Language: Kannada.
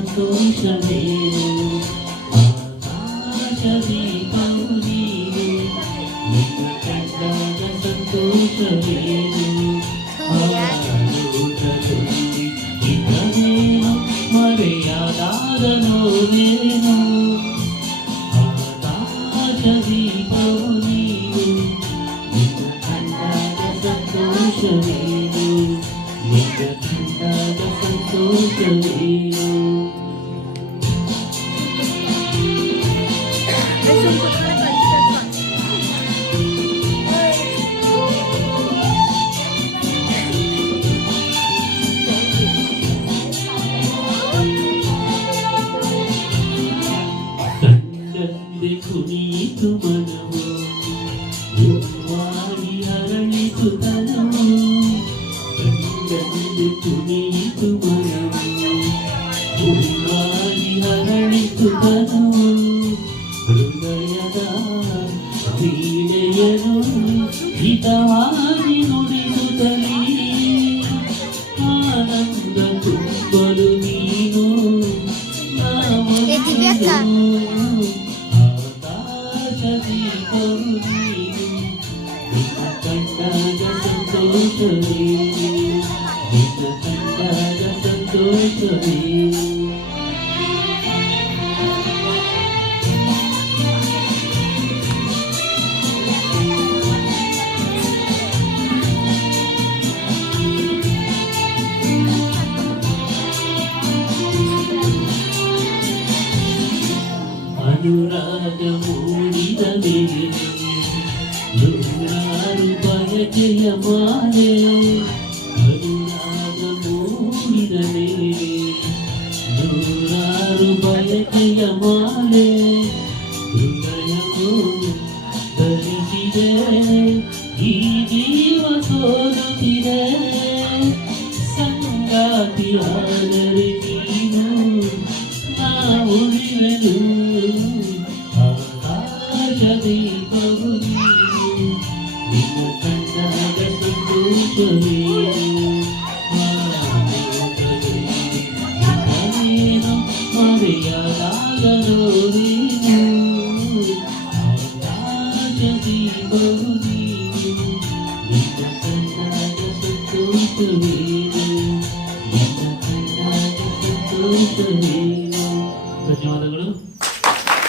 ಸಂತೋಷವೇನು ಆಕಾಶದೀಪವು ನೀನು ನಿನ್ನ ಕಂಡಾಗ ಸಂತೋಷವೇನು ಆಲೋಟದಲ್ಲಿ ಇದ್ದನೇನು ಮರೆಯಾದಾಗ ನೋವೇನು ಆಕಾಶದೀಪವು ನೀನು ನಿನ್ನ ಕಂಡಾಗ ಸಂತೋಷವೇನು ನಿನ್ನ ಕಂಡಾಗ ಸಂತೋಷವೇನು ಕಂಡಂದೆ ಕುಣಿಯಿತು ಮನವು ಹೂವಾಗಿ ಅರಳಿತು ತನವು ಕಂಡಂದೆ ಕುಣಿಯಿತು ಮನವು ಹೂವಾಗಿ ಅರಳಿತು ತನವು ಹೃದಯದ ಕ್ರೀಡೆಯನು ಹಿತವಾಗಿ ನುಡಿಸುತ್ತಲೇ ಆನಂದ ತುಂಬಲು ನೀನು ಆಕಾಶದೀಪವು ನೀನು ನಿನ್ನ ಕಂಡಾಗ ಸಂತೋಷವೇನು ನಿನ್ನ ಕಂಡಾಗ ಸಂತೋಷವೇನು ಅನುರಾಗ ಮೂಡಿದ ಮೇಲೆ ನೂರಾರು ಬಯಕೆಯ ಮಾಲೆ ಅನುರಾಗ ಮೂಡಿದ ಮೇಲೆ ನೂರಾರು ಬಯಕೆಯ ಮಾಲೆ ಹೃದಯವು ಧರಿಸಿದೆ ಈ ಜೀವ ಸೋಲುತ್ತಿದೆ ಸಂಗಾತಿಯಾದರೆ ನೀನು ನಾ ಉಳಿವೆನು ಆಕಾಶದೀಪವು ನೀನು ನಿನ್ನ ಕಂಡಾಗ ಸಂತೋಷವೇನು ಇನ್ನೇನು ಮರೆಯಾದಾಗ ನೋವೇನು ಆಕಾಶದೀಪವು ನೀನು ನಿನ್ನ ಕಂಡಾಗ ಸಂತೋಷವೇನು ನಿನ್ನ ಕಂಡಾಗ ಸಂತೋಷವೇನು